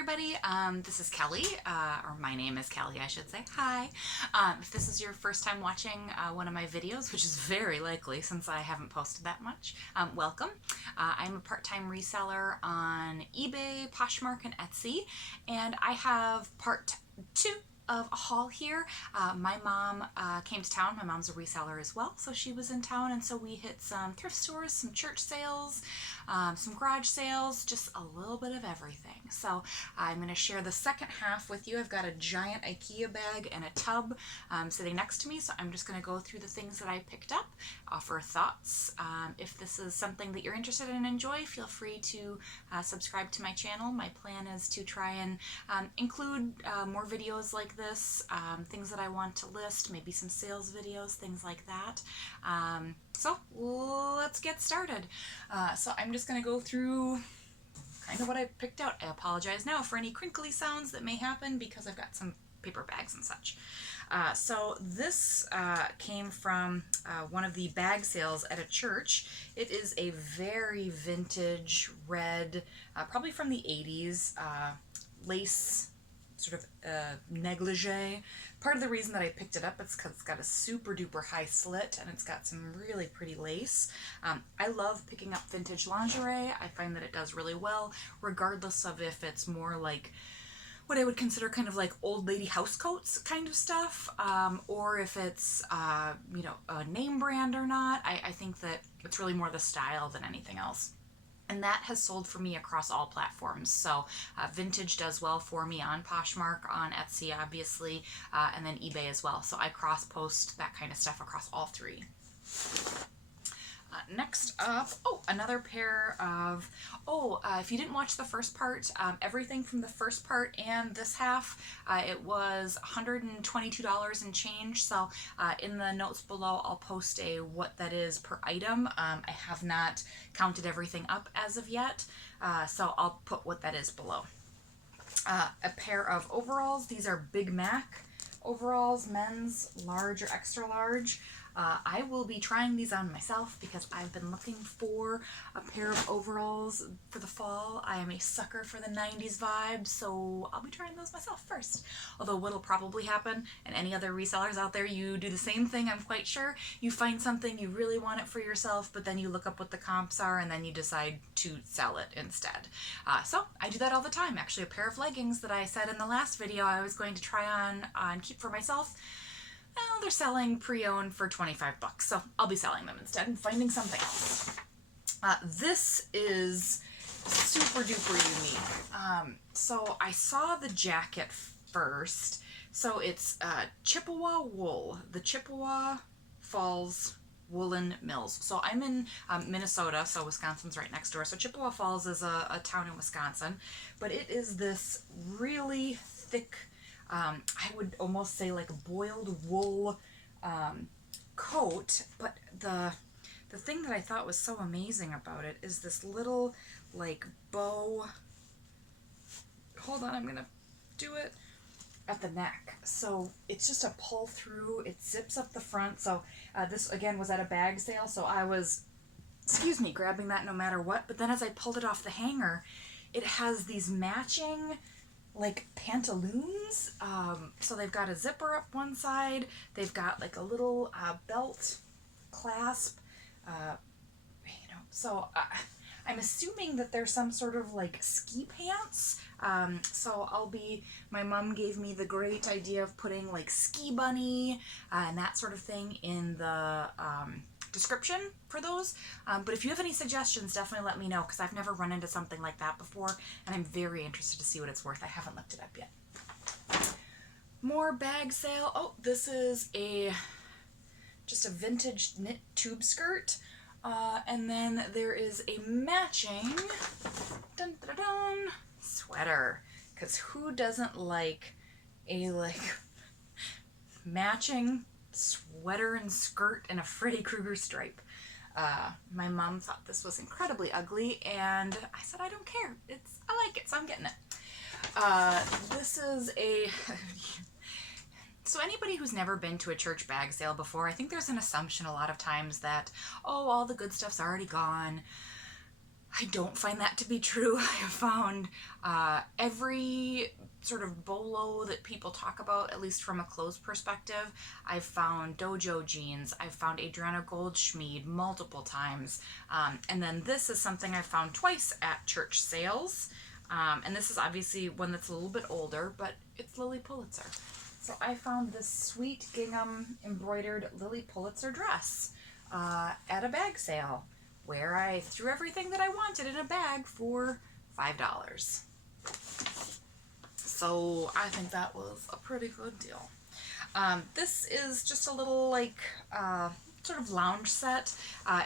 everybody. This is Kelly, or my name is Kelly, I should say. Hi. If this is your first time watching one of my videos, which is very likely since I haven't posted that much, welcome. I'm a part-time reseller on eBay, Poshmark, and Etsy, and I have part 2 of a haul here. My mom came to town. My mom's a reseller as well, so she was in town, and so we hit some thrift stores, some church sales, some garage sales, just a little bit of everything. So I'm going to share the second half with you. I've got a giant IKEA bag and a tub sitting next to me, so I'm just going to go through the things that I picked up, offer thoughts. If this is something that you're interested in and enjoy, feel free to subscribe to my channel. My plan is to try and include more videos like this, things that I want to list, maybe some sales videos, things like that. So let's get started. So I'm just going to go through kind of what I picked out. I apologize now for any crinkly sounds that may happen because I've got some paper bags and such. So this came from one of the bag sales at a church. It is a very vintage red, probably from the 80s, lace sort of negligee. Part of the reason that I picked it up is because it's got a super duper high slit and it's got some really pretty lace. I love picking up vintage lingerie. I find that it does really well, regardless of if it's more like what I would consider kind of like old lady house coats kind of stuff, or if it's, you know, a name brand or not. I think that it's really more the style than anything else. And that has sold for me across all platforms. So vintage does well for me on Poshmark, on Etsy, obviously, and then eBay as well. So I cross-post that kind of stuff across all three. Next up, another pair of, if you didn't watch the first part, everything from the first part and this half, it was $122 and change. So in the notes below, I'll post a what that is per item. I have not counted everything up as of yet, so I'll put what that is below. A pair of overalls. These are Big Mac overalls, men's, large or extra large. I will be trying these on myself because I've been looking for a pair of overalls for the fall. I am a sucker for the 90s vibe, so I'll be trying those myself first. Although what'll probably happen, and any other resellers out there, you do the same thing, I'm quite sure. You find something, you really want it for yourself, but then you look up what the comps are and then you decide to sell it instead. So I do that all the time. Actually, a pair of leggings that I said in the last video I was going to try on and keep for myself. Well, they're selling pre-owned for 25 bucks, so I'll be selling them instead and finding something else. This is super duper unique. So I saw the jacket first. So it's Chippewa wool, the Chippewa Falls Woolen Mills. So I'm in Minnesota, so Wisconsin's right next door. So Chippewa Falls is a town in Wisconsin, but it is this really thick, I would almost say like a boiled wool coat, but the thing that I thought was so amazing about it is this little like bow, hold on, I'm gonna do it, at the neck. So it's just a pull through, it zips up the front. So this again was at a bag sale, so I was, grabbing that no matter what, but then as I pulled it off the hanger, it has these matching like pantaloons. So they've got a zipper up one side, they've got like a little belt clasp, you know, so I'm assuming that there's some sort of like ski pants. So my mom gave me the great idea of putting like ski bunny and that sort of thing in the description for those, but if you have any suggestions, definitely let me know, because I've never run into something like that before and I'm very interested to see what it's worth. I haven't looked it up yet. More bag sale. This is just a vintage knit tube skirt, and then there is a matching sweater, because who doesn't like a matching sweater and skirt and a Freddy Krueger stripe. My mom thought this was incredibly ugly, and I said I don't care. I like it, so I'm getting it. This is so anybody who's never been to a church bag sale before, I think there's an assumption a lot of times that, all the good stuff's already gone. I don't find that to be true. I have found every sort of bolo that people talk about, at least from a clothes perspective. I've found dojo jeans. I've found Adriana Goldschmied multiple times. And then this is something I found twice at church sales. And this is obviously one that's a little bit older, but it's Lily Pulitzer. So I found this sweet gingham embroidered Lily Pulitzer dress at a bag sale, where I threw everything that I wanted in a bag for $5. So I think that was a pretty good deal. This is just a little like sort of lounge set.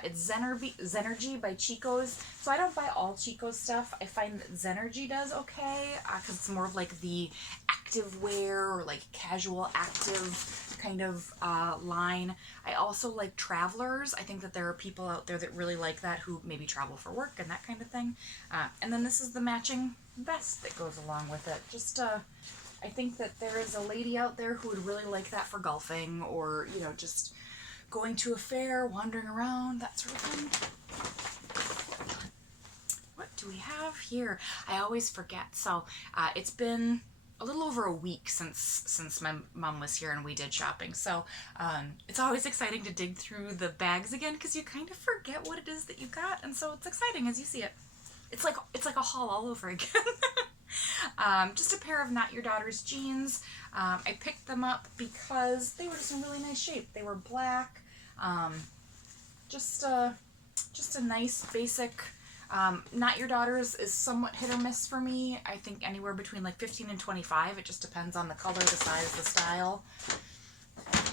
It's Zenergy by Chico's. So I don't buy all Chico's stuff. I find that Zenergy does okay because it's more of like the active wear or like casual active kind of line. I also like Travelers. I think that there are people out there that really like that who maybe travel for work and that kind of thing. And then this is the matching vest that goes along with it. Just I think that there is a lady out there who would really like that for golfing or, you know, just going to a fair, wandering around, that sort of thing. What do we have here? I always forget. So it's been a little over a week since my mom was here and we did shopping. So it's always exciting to dig through the bags again because you kind of forget what it is that you got, and so it's exciting as you see it. It's like a haul all over again. Just a pair of Not Your Daughter's jeans. I picked them up because they were just in really nice shape. They were black. Just a nice basic. Not Your Daughter's is somewhat hit or miss for me. I think anywhere between like 15 and 25. It just depends on the color, the size, the style.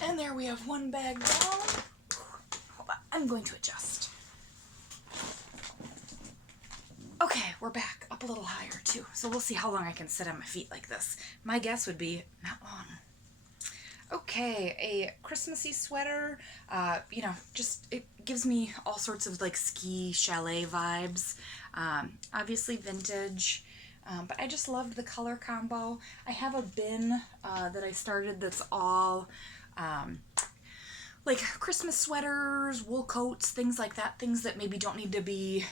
And there we have one bag down. Hold on, I'm going to adjust. Okay, we're back up a little higher too. So we'll see how long I can sit on my feet like this. My guess would be not long. Okay, a Christmassy sweater, you know, just, it gives me all sorts of like ski chalet vibes. Obviously vintage, but I just loved the color combo. I have a bin that I started that's all like Christmas sweaters, wool coats, things like that, things that maybe don't need to be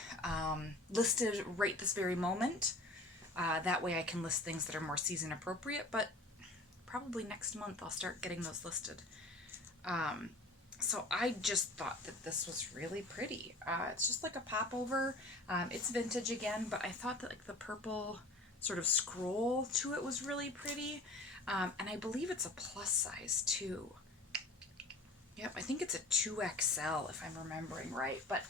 listed right this very moment. That way I can list things that are more season appropriate, but probably next month I'll start getting those listed. So I just thought that this was really pretty. It's just like a popover. It's vintage again, but I thought that like the purple sort of scroll to it was really pretty. And I believe it's a plus size too. Yep, I think it's a 2XL if I'm remembering right, but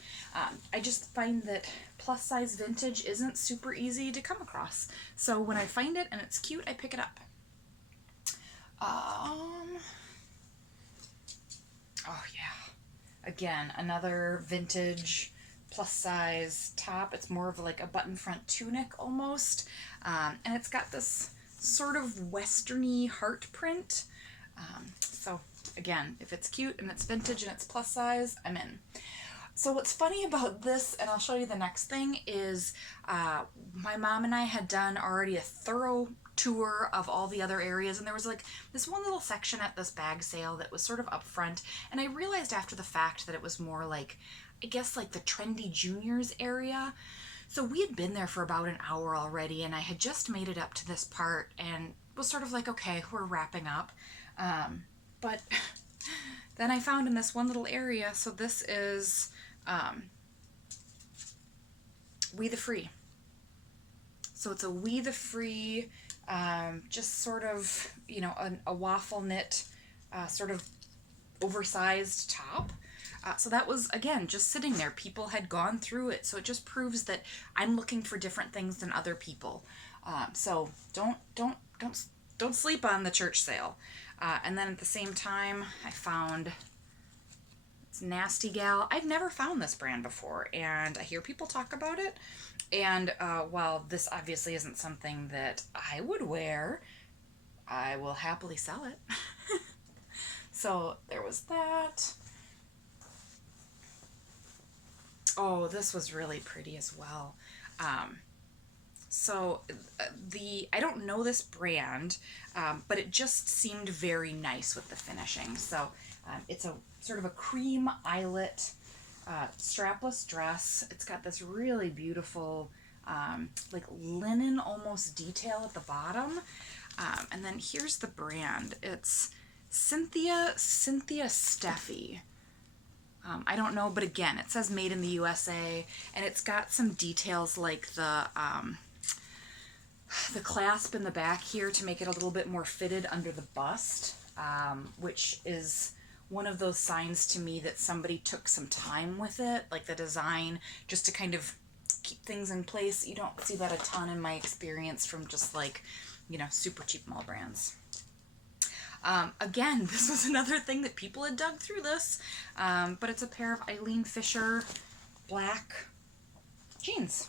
I just find that plus size vintage isn't super easy to come across. So when I find it and it's cute, I pick it up. Oh yeah, again, another vintage plus size top. It's more of like a button front tunic almost, and it's got this sort of westerny heart print. So again, if it's cute and it's vintage and it's plus size, I'm in. So what's funny about this, and I'll show you the next thing, is my mom and I had done already a thorough tour of all the other areas, and there was like this one little section at this bag sale that was sort of up front, and I realized after the fact that it was more like, I guess like the trendy juniors area. So we had been there for about an hour already, and I had just made it up to this part and was sort of like, okay, we're wrapping up. But then I found in this one little area, so this is We the Free. So it's a We the Free, just sort of, you know, a waffle knit, sort of oversized top. So that was, again, just sitting there. People had gone through it. So it just proves that I'm looking for different things than other people. So don't sleep on the church sale. And then at the same time, I found it's Nasty Gal. I've never found this brand before, and I hear people talk about it. And while this obviously isn't something that I would wear, I will happily sell it. So there was that. Oh, this was really pretty as well. So I don't know this brand, but it just seemed very nice with the finishing. So it's a sort of a cream eyelet strapless dress. It's got this really beautiful like linen almost detail at the bottom. And then here's the brand. It's Cynthia Steffi. I don't know, but again, it says made in the USA, and it's got some details like the clasp in the back here to make it a little bit more fitted under the bust, which is one of those signs to me that somebody took some time with it, like the design, just to kind of keep things in place. You don't see that a ton in my experience from just like, you know, super cheap mall brands. Again, this was another thing that people had dug through this, but it's a pair of Eileen Fisher black jeans.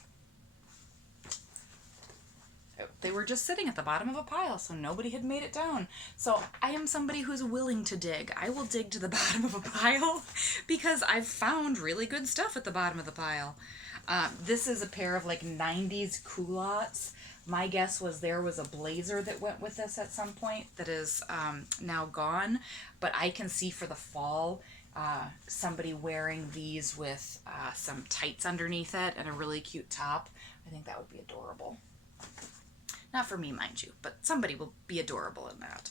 They were just sitting at the bottom of a pile, so nobody had made it down. So I am somebody who's willing to dig. I will dig to the bottom of a pile because I've found really good stuff at the bottom of the pile. This is a pair of like 90s culottes. My guess was there was a blazer that went with this at some point that is now gone, but I can see for the fall somebody wearing these with some tights underneath it and a really cute top. I think that would be adorable. Not for me, mind you, but somebody will be adorable in that.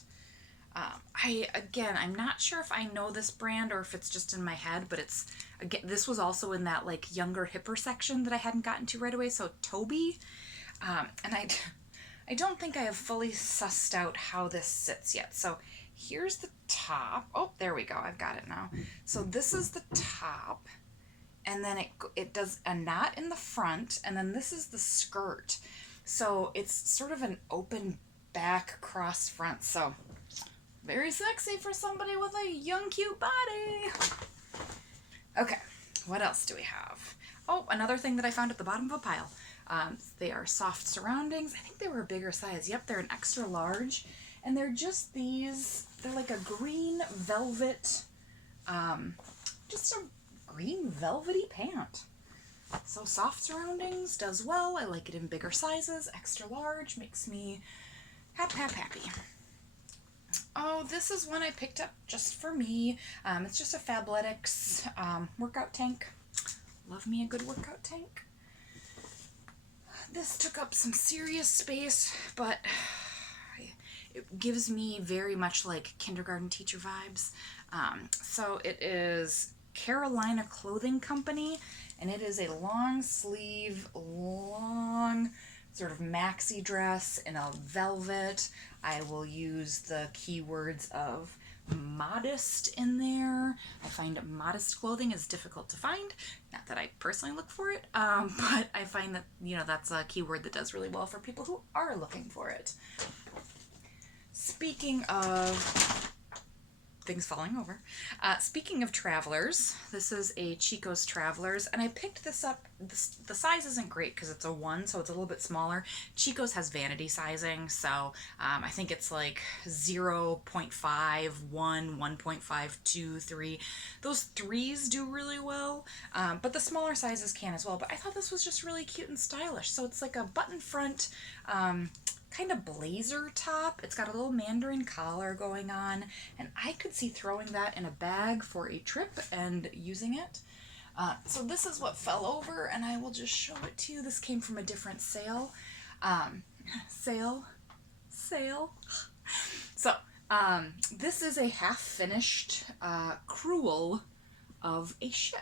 I'm not sure if I know this brand or if it's just in my head, but it's, again, this was also in that like younger, hipper section that I hadn't gotten to right away, so Toby. And I don't think I have fully sussed out how this sits yet. So here's the top. Oh, there we go. I've got it now. So this is the top, and then it does a knot in the front, and then this is the skirt. So it's sort of an open back cross front. So very sexy for somebody with a young, cute body. Okay, what else do we have? Oh, another thing that I found at the bottom of a pile. They are soft surroundings. I think they were a bigger size. Yep, they're an extra large. And they're just these, they're like a green velvet, just a green velvety pant. So soft surroundings does well. I like it in bigger sizes. Extra large makes me happy. Oh, this is one I picked up just for me. It's just a Fabletics workout tank. Love me a good workout tank. This took up some serious space, but it gives me very much like kindergarten teacher vibes. So it is Carolina Clothing Company, and it is a long sleeve, long sort of maxi dress in a velvet. I will use the keywords of modest in there. I find modest clothing is difficult to find. Not that I personally look for it, but I find that, you know, that's a keyword that does really well for people who are looking for it. Speaking of things falling over, speaking of Travelers, this is a Chico's Travelers, and I picked this up. The size isn't great because it's a 1, so it's a little bit smaller. Chico's has vanity sizing, so I think it's like 0.5, 1, 1.5, 2, 3. Those 3s do really well, but the smaller sizes can as well. But I thought this was just really cute and stylish. So it's like a button front, kind of blazer top. It's got a little mandarin collar going on, and I could see throwing that in a bag for a trip and using it. So this is what fell over, and I will just show it to you. This came from a different sale. Sale. So this is a half-finished crewel of a ship.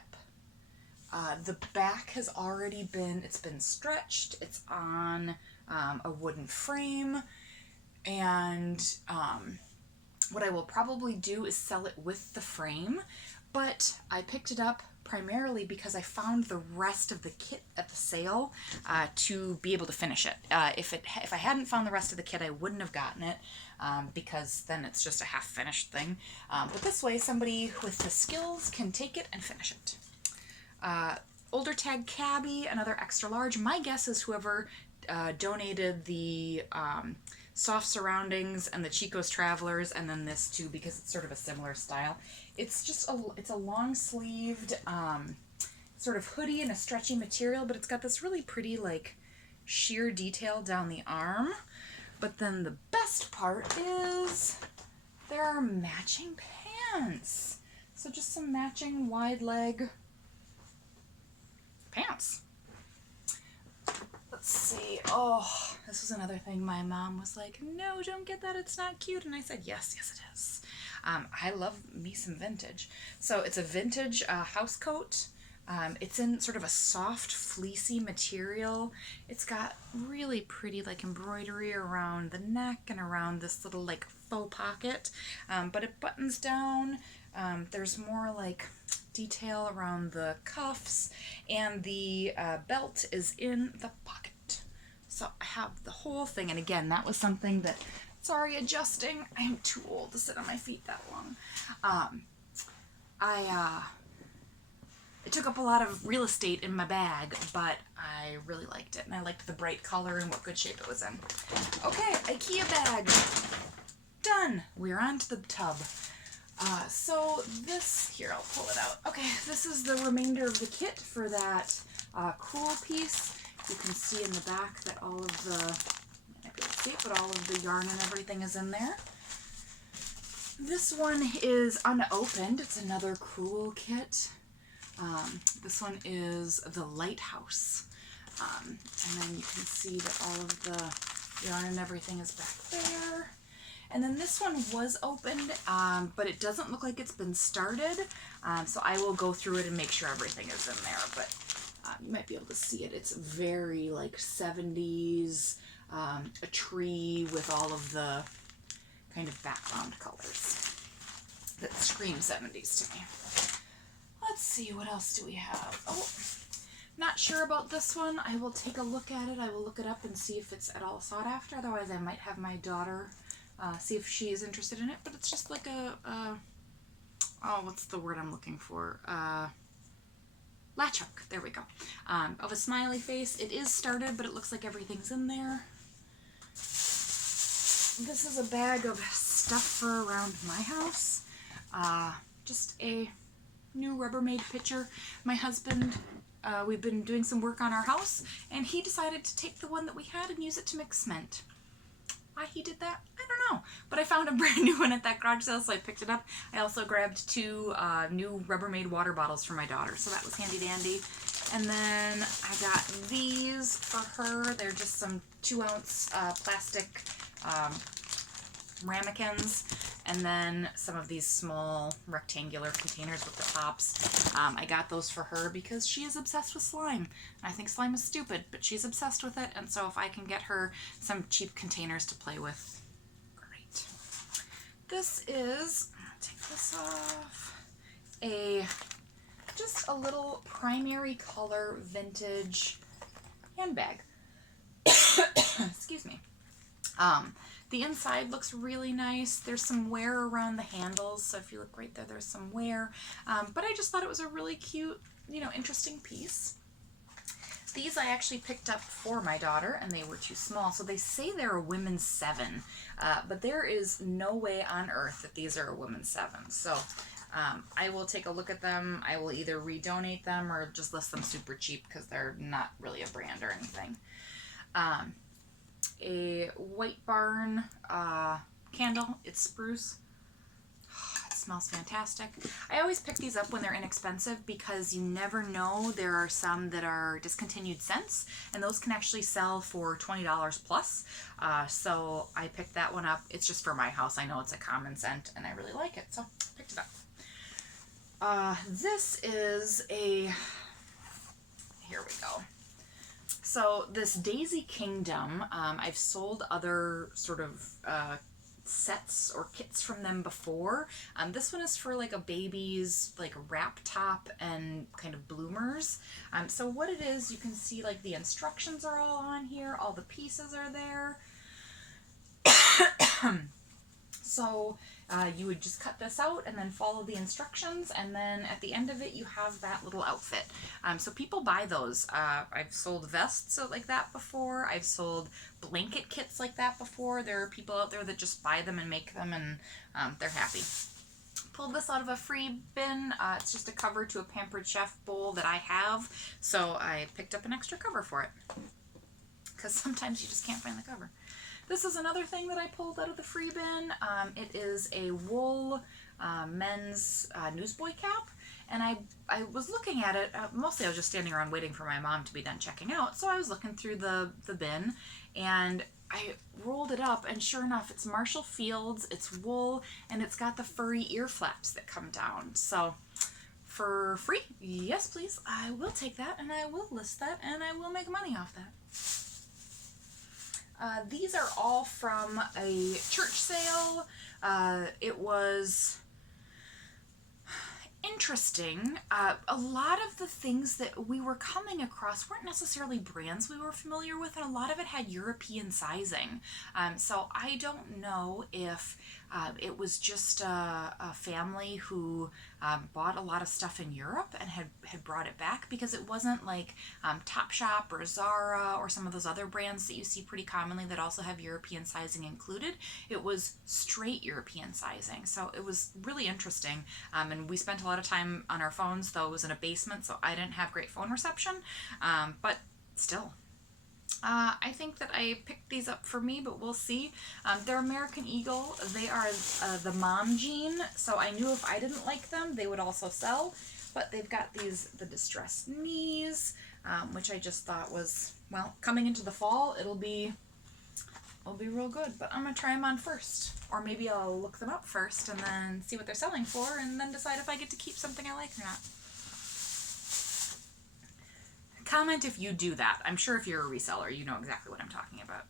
The back has already been, it's been stretched. It's on a wooden frame, and what I will probably do is sell it with the frame, but I picked it up primarily because I found the rest of the kit at the sale to be able to finish it. If I hadn't found the rest of the kit, I wouldn't have gotten it, because then it's just a half-finished thing. But this way, somebody with the skills can take it and finish it. Older tag cabbie, another extra large. My guess is whoever donated the soft surroundings and the Chico's Travelers, and then this too, because it's sort of a similar style. It's just it's a long sleeved sort of hoodie in a stretchy material, but it's got this really pretty like sheer detail down the arm. But then the best part is there are matching pants. So just some matching wide leg pants. Let's see. Oh, this was another thing my mom was like, no, don't get that. It's not cute. And I said, yes, yes it is. I love me some vintage. So it's a vintage house coat. It's in sort of a soft, fleecy material. It's got really pretty like embroidery around the neck and around this little like faux pocket. But it buttons down. There's more like detail around the cuffs, and the belt is in the pocket. So I have the whole thing, and again, that was something that, sorry, adjusting. I am too old to sit on my feet that long. It took up a lot of real estate in my bag, but I really liked it, and I liked the bright color and what good shape it was in. Okay, IKEA bag. Done. We're on to the tub. So this, here, I'll pull it out. Okay, this is the remainder of the kit for that crewel piece. You can see in the back that all of the, I might be able to see it, but all of the yarn and everything is in there. This one is unopened. It's another crewel kit. This one is the lighthouse. And then you can see that all of the yarn and everything is back there. And then this one was opened, but it doesn't look like it's been started. So I will go through it and make sure everything is in there. But you might be able to see it. It's very like 70s, a tree with all of the kind of background colors that scream 70s to me. Let's see, what else do we have? Oh, not sure about this one. I will take a look at it. I will look it up and see if it's at all sought after. Otherwise, I might have my daughter see if she is interested in it. But it's just like oh, what's the word I'm looking for? Latch hook. There we go. Of a smiley face. It is started, but it looks like everything's in there. This is a bag of stuff for around my house. Just a new Rubbermaid pitcher. My husband, we've been doing some work on our house, and he decided to take the one that we had and use it to mix cement. Why he did that, I don't know. But I found a brand new one at that garage sale, so I picked it up. I also grabbed 2 new Rubbermaid water bottles for my daughter, so that was handy dandy. And then I got these for her. They're just some 2-ounce plastic ramekins, and then some of these small rectangular containers with the tops. I got those for her because she is obsessed with slime. I think slime is stupid, but she's obsessed with it, and so if I can get her some cheap containers to play with, great. This is, I'll take this off, just a little primary color vintage handbag. Excuse me. The inside looks really nice. There's some wear around the handles, so if you look right there, there's some wear. But I just thought it was a really cute, interesting piece. These I actually picked up for my daughter, and they were too small. So they say they're a women's 7, but there is no way on earth that these are a women's 7. So I will take a look at them. I will either redonate them or just list them super cheap because they're not really a brand or anything. A White Barn candle. It's spruce. It smells fantastic. I always pick these up when they're inexpensive because you never know. There are some that are discontinued scents, and those can actually sell for $20 plus. So I picked that one up. It's just for my house. I know it's a common scent, and I really like it, so I picked it up. This is a... Here we go. So this Daisy Kingdom, I've sold other sort of sets or kits from them before. This one is for like a baby's like wrap top and kind of bloomers. So what it is, you can see like the instructions are all on here. All the pieces are there. So you would just cut this out and then follow the instructions, and then at the end of it you have that little outfit. So people buy those. I've sold vests like that before. I've sold blanket kits like that before. There are people out there that just buy them and make them, and they're happy. Pulled this out of a free bin. It's just a cover to a Pampered Chef bowl that I have, so I picked up an extra cover for it because sometimes you just can't find the cover. This is another thing that I pulled out of the free bin. It is a wool men's newsboy cap, and I was looking at it, mostly I was just standing around waiting for my mom to be done checking out, so I was looking through the bin, and I rolled it up, and sure enough, it's Marshall Fields, it's wool, and it's got the furry ear flaps that come down. So for free, yes please, I will take that, and I will list that, and I will make money off that. These are all from a church sale. It was interesting. A lot of the things that we were coming across weren't necessarily brands we were familiar with, and a lot of it had European sizing. So I don't know if it was just a family who bought a lot of stuff in Europe and had brought it back, because it wasn't like Topshop or Zara or some of those other brands that you see pretty commonly that also have European sizing included. It was straight European sizing, so it was really interesting. And we spent a lot of time on our phones, though it was in a basement, so I didn't have great phone reception, but still. I think that I picked these up for me, but we'll see. They're American Eagle. They are the mom jean, so I knew if I didn't like them, they would also sell. But they've got the distressed knees, which I just thought was, well, coming into the fall, it'll be real good. But I'm going to try them on first. Or maybe I'll look them up first and then see what they're selling for, and then decide if I get to keep something I like or not. Comment if you do that. I'm sure if you're a reseller, you know exactly what I'm talking about.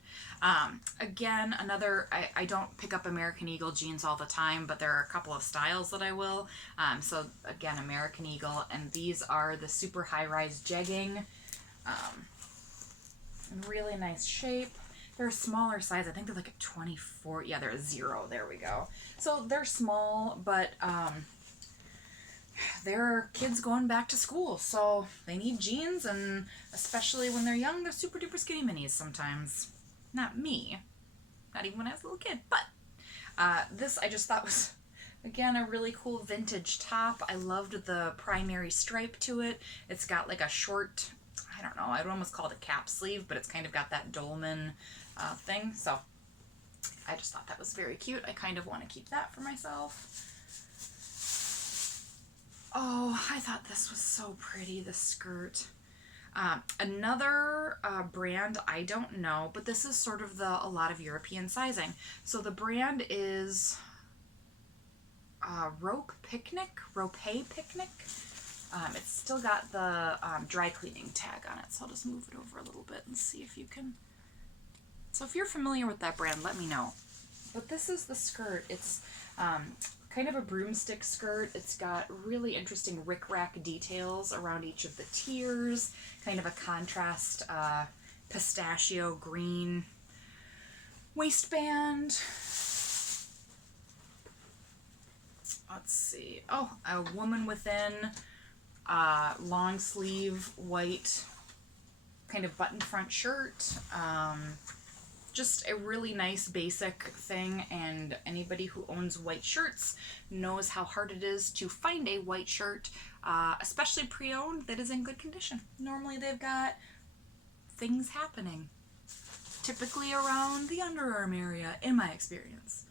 Again, I don't pick up American Eagle jeans all the time, but there are a couple of styles that I will. So again, American Eagle, and these are the super high-rise jegging. Really nice shape. They're a smaller size. I think they're like a 24. Yeah, they're a 0. There we go. So they're small, but they're kids going back to school, so they need jeans, and especially when they're young, they're super duper skinny minis sometimes. Not me. Not even when I was a little kid, but this I just thought was, again, a really cool vintage top. I loved the primary stripe to it. It's got like a short, I don't know, I would almost call it a cap sleeve, but it's kind of got that dolman thing, so I just thought that was very cute. I kind of want to keep that for myself. Oh, I thought this was so pretty, the skirt. Another brand, I don't know, but this is sort of a lot of European sizing. So the brand is Rope Picnic. It's still got the dry cleaning tag on it, so I'll just move it over a little bit and see if you can. So if you're familiar with that brand, let me know. But this is the skirt. It's kind of a broomstick skirt. It's got really interesting rickrack details around each of the tiers, kind of a contrast pistachio green waistband. Let's see. Oh, a woman within, long sleeve white kind of button front shirt. Just a really nice basic thing, and anybody who owns white shirts knows how hard it is to find a white shirt, especially pre-owned, that is in good condition. Normally they've got things happening, typically around the underarm area, in my experience.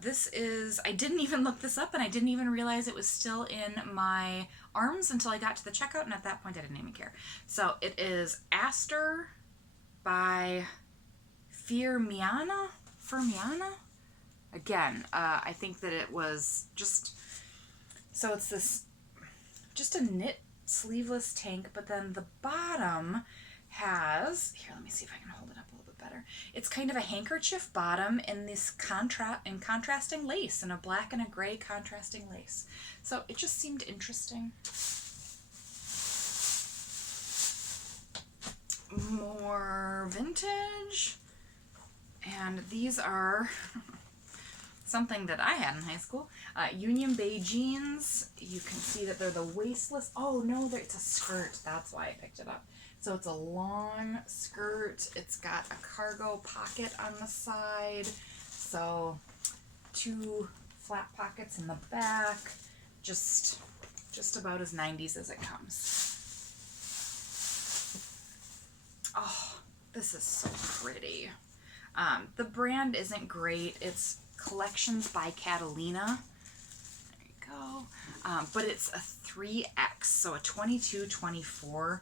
This is, I didn't even look this up, and I didn't even realize it was still in my arms until I got to the checkout, and at that point I didn't even care. So it is Aster by Fermiana? Again, I think that it was just, so it's this, just a knit sleeveless tank, but then the bottom has, here, let me see if I can hold it up a little bit better. It's kind of a handkerchief bottom in this contrasting lace, in a black and a gray contrasting lace. So it just seemed interesting. More vintage. And these are something that I had in high school. Union Bay jeans. You can see that they're the waistless. Oh no, it's a skirt. That's why I picked it up. So it's a long skirt. It's got a cargo pocket on the side. So 2 flat pockets in the back. Just about as 90s as it comes. Oh, this is so pretty. The brand isn't great. It's Collections by Catalina. There you go. But it's a 3X, so a 22-24.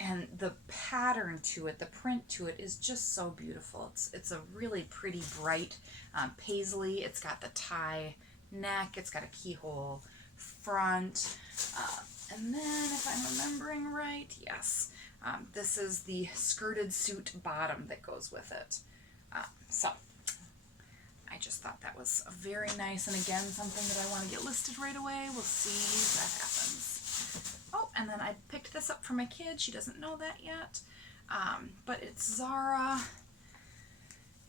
And the pattern to it, the print to it is just so beautiful. It's a really pretty bright paisley. It's got the tie neck. It's got a keyhole front. And then, if I'm remembering right, yes, this is the skirted suit bottom that goes with it. So I just thought that was very nice, and again, something that I want to get listed right away. We'll see if that happens. Oh, and then I picked this up for my kid. She doesn't know that yet, but it's Zara,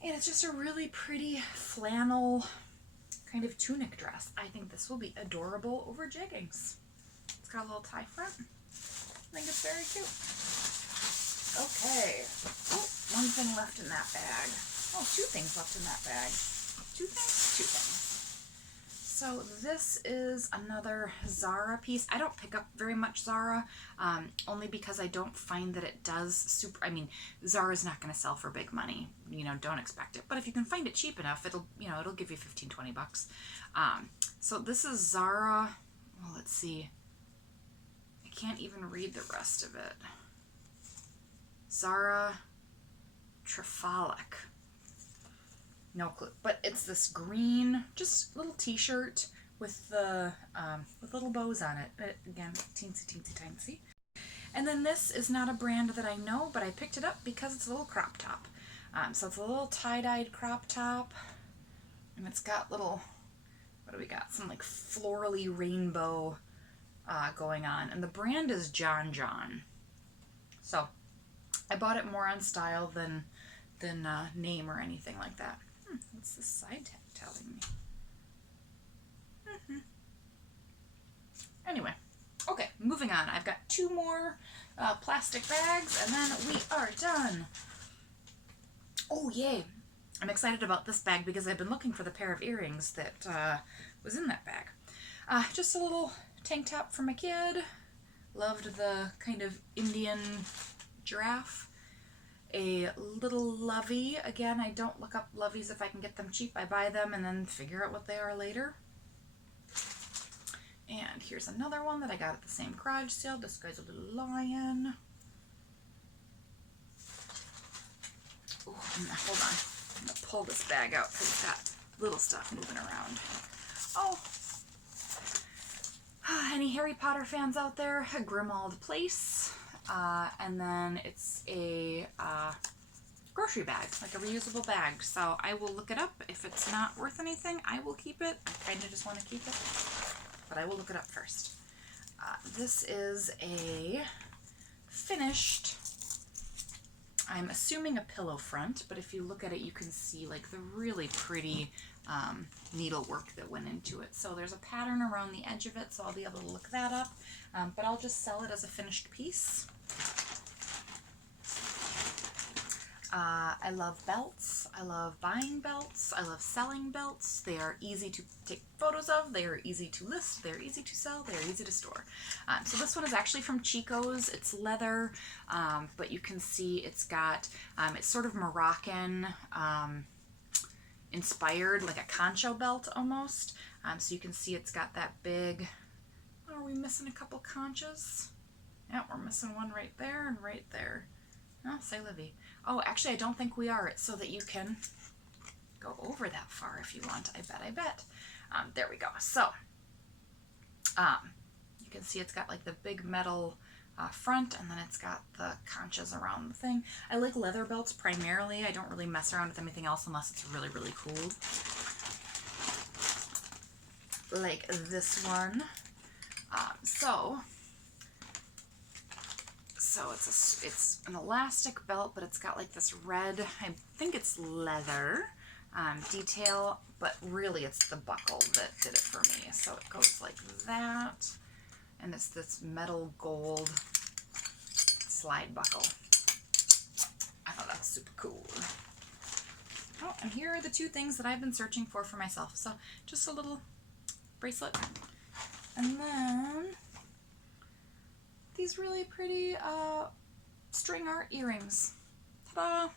and it's just a really pretty flannel kind of tunic dress. I think this will be adorable over jeggings. It's got a little tie front. I think it's very cute. Okay. Oh, one thing left in that bag. Oh, two things left in that bag. Two things? Two things. So this is another Zara piece. I don't pick up very much Zara, only because I don't find that it does super, I mean, Zara's not going to sell for big money. You know, don't expect it. But if you can find it cheap enough, it'll, you know, it'll give you 15, 20 bucks. So this is Zara. Well, let's see. I can't even read the rest of it. Zara Trifalic. No clue, but it's this green, just little t-shirt with the with little bows on it. Again, teensy, teensy, teensy. And then this is not a brand that I know, but I picked it up because it's a little crop top. So it's a little tie-dyed crop top, and it's got little, what do we got? Some like florally rainbow going on, and the brand is John John. So I bought it more on style than name or anything like that. What's the side tag telling me? Anyway, okay, moving on. I've got two more plastic bags, and then we are done. Oh, yay. I'm excited about this bag because I've been looking for the pair of earrings that was in that bag. Just a little tank top for my kid. Loved the kind of Indian giraffe. A little lovey. Again, I don't look up loveys if I can get them cheap. I buy them and then figure out what they are later. And here's another one that I got at the same garage sale. This guy's a little lion. Ooh, hold on. I'm going to pull this bag out because it's got little stuff moving around. Oh! Any Harry Potter fans out there? A Grimmauld Place. And then it's a grocery bag, like a reusable bag. So I will look it up. If it's not worth anything, I will keep it. I kind of just want to keep it, but I will look it up first. This is a finished, I'm assuming a pillow front, but if you look at it, you can see like the really pretty needlework that went into it. So there's a pattern around the edge of it, so I'll be able to look that up, but I'll just sell it as a finished piece. I love belts. I love buying belts. I love selling belts. They are easy to take photos of. They are easy to list. They're easy to sell. They're easy to store. So this one is actually from Chico's. It's leather, but you can see it's got, it's sort of Moroccan inspired, like a concho belt almost. So you can see it's got that big, are we missing a couple conchas? Yeah, we're missing one right there and right there. Oh, say Livy. Oh, actually, I don't think we are. It's so that you can go over that far if you want. I bet. There we go. So, you can see it's got like the big metal front, and then it's got the conchas around the thing. I like leather belts primarily. I don't really mess around with anything else unless it's really, really cool. Like this one. So it's an elastic belt, but it's got like this red, I think it's leather detail, but really it's the buckle that did it for me. So it goes like that, and it's this metal gold slide buckle. I thought that was super cool. Oh, and here are the two things that I've been searching for myself. So just a little bracelet, and then these really pretty string art earrings. Ta-da!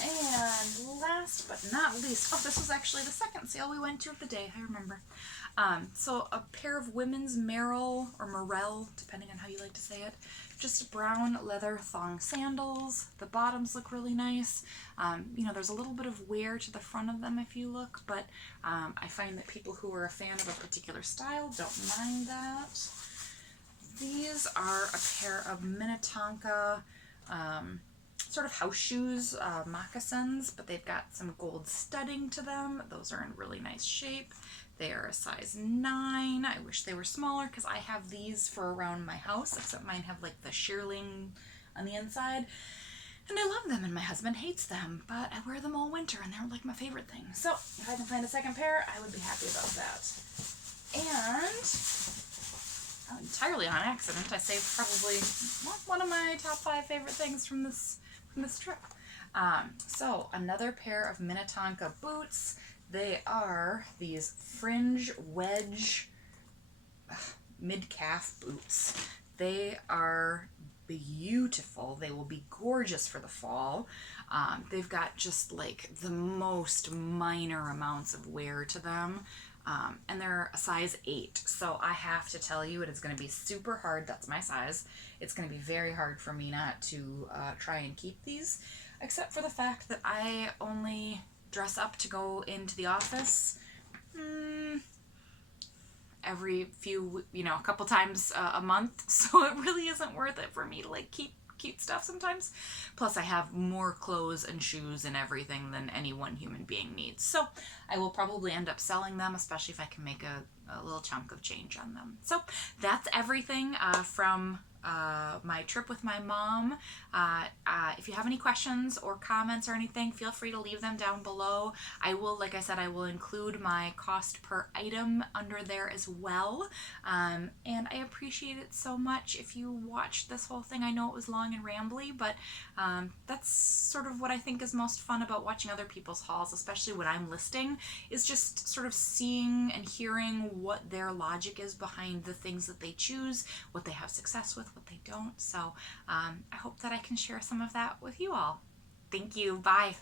And last but not least, oh, this was actually the second sale we went to of the day, I remember. So a pair of women's Merrell, or Morel, depending on how you like to say it, just brown leather thong sandals. The bottoms look really nice. You know, there's a little bit of wear to the front of them if you look, but I find that people who are a fan of a particular style don't mind that. These are a pair of Minnetonka sort of house shoes, moccasins, but they've got some gold studding to them. Those are in really nice shape. They are a size 9. I wish they were smaller because I have these for around my house, except mine have like the shearling on the inside. And I love them and my husband hates them, but I wear them all winter and they're like my favorite thing. So if I can find a second pair, I would be happy about that. And entirely on accident, I saved probably one of my top 5 favorite things from this trip. So another pair of Minnetonka boots. They are these fringe wedge mid-calf boots. They are beautiful. They will be gorgeous for the fall. They've got just like the most minor amounts of wear to them. And they're a size 8. So I have to tell you, it is going to be super hard. That's my size. It's going to be very hard for me not to try and keep these, except for the fact that I only dress up to go into the office every few, a couple times a month. So it really isn't worth it for me to like keep cute stuff sometimes. Plus I have more clothes and shoes and everything than any one human being needs. So I will probably end up selling them, especially if I can make a little chunk of change on them. So that's everything from my trip with my mom. If you have any questions or comments or anything, feel free to leave them down below. I will, like I said, I will include my cost per item under there as well. And I appreciate it so much if you watched this whole thing. I know it was long and rambly, but that's sort of what I think is most fun about watching other people's hauls, especially when I'm listing, is just sort of seeing and hearing what their logic is behind the things that they choose, what they have success with, what they don't. So I hope that I can share some of that with you all. Thank you. Bye.